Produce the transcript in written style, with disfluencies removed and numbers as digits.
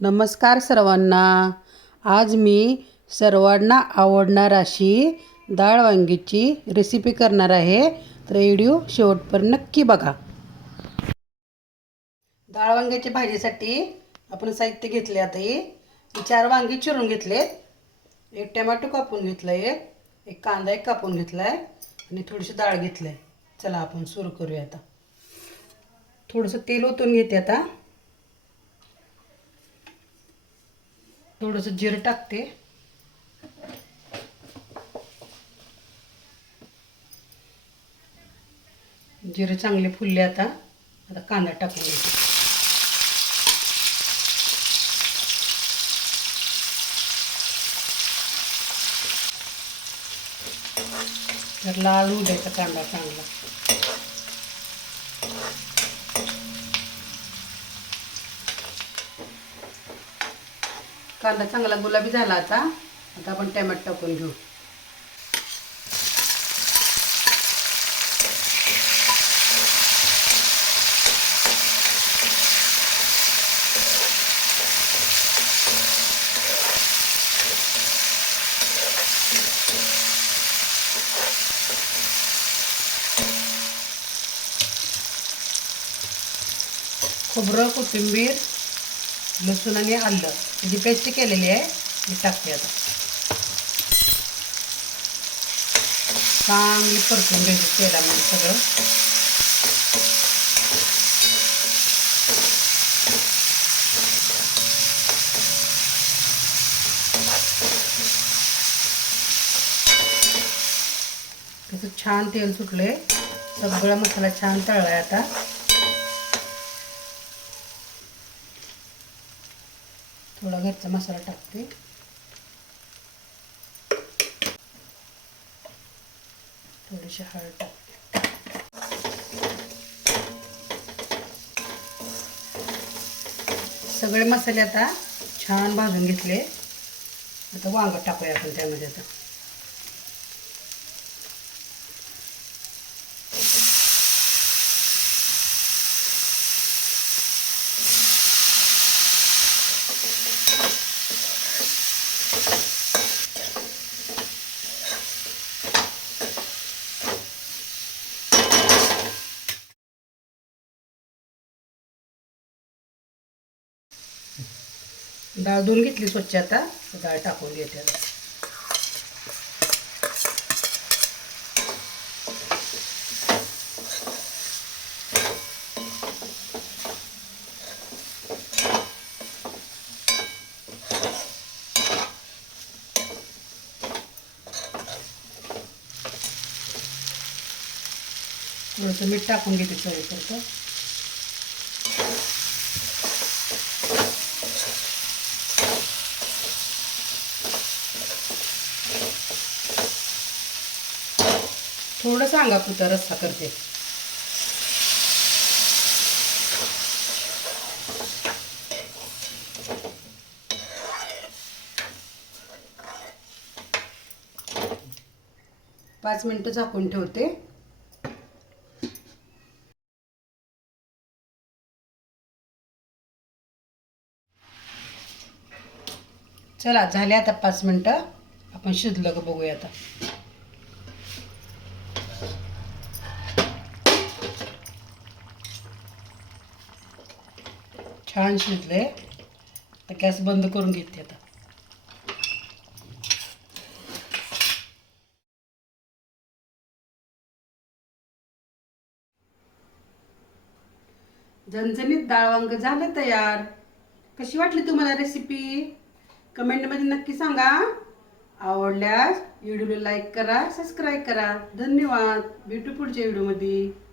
नमस्कार सर्वांना. आज मी सर्वांना आवडणार अशी डाळ वांगीची रेसिपी करणार आहे, तर व्हिडिओ शेवटपर्यंत नक्की बघा. डाळ वांग्याच्या भाजीसाठी आपण साहित्य घेतले. आता हे 4 वांगी चिरून घेतलेत, एक टोमॅटो कापून घेतलाय, एक कांदा एक कापून घेतलाय आणि थोडीशी डाळ घेतली. चला आपण सुरू करूया. आता थोडंसं तेल ओतून घेते. आता थोडंसं जिरं टाकते. जिरे चांगले फुलले. आता कांदा टाकून घेते. तर लाल होऊ द्यायचा कांदा चांगला. कांदा चांगला गुलाबी झाला. आता आपण टोमॅटो टाकून घेऊ. खोबरं, कोथिंबीर, लसूण आणि आलं याची पेस्ट केलेली आहे, मी टाकते. आता चांगली परतून घ्यायची तेलामध्ये सगळं. त्याचं छान तेल सुटले, सगळा मसाला छान तळलाय. आता थोडा घरचा मसाला टाकते. थोडीशी हळद टाकते. सगळे मसाले आता छान भाजून घेतले. आता वांग टाकूया आपण त्यामध्ये. आता डाळ धुवून घेतली स्वच्छ. आता डाळ टाकून घेते. थोडंसं मीठ टाकून घेते चवीपुरतं. थोडं सांगा पुरता रस्सा करते. पाच मिनिटं झाकून ठेवते. चला झाले आता 5 मिनिटं. आपण शिजलं का बघूया. आता छान शिजले. आता गॅस बंद करून घेते. आता झणझणीत डाळ वांग झालं तयार. कशी वाटली तुम्हाला रेसिपी? कमेंटमध्ये नक्की सांगा. आवडल्यास व्हिडिओला लाईक करा, सबस्क्राईब करा. धन्यवाद. भेटू पुढच्या व्हिडिओमध्ये.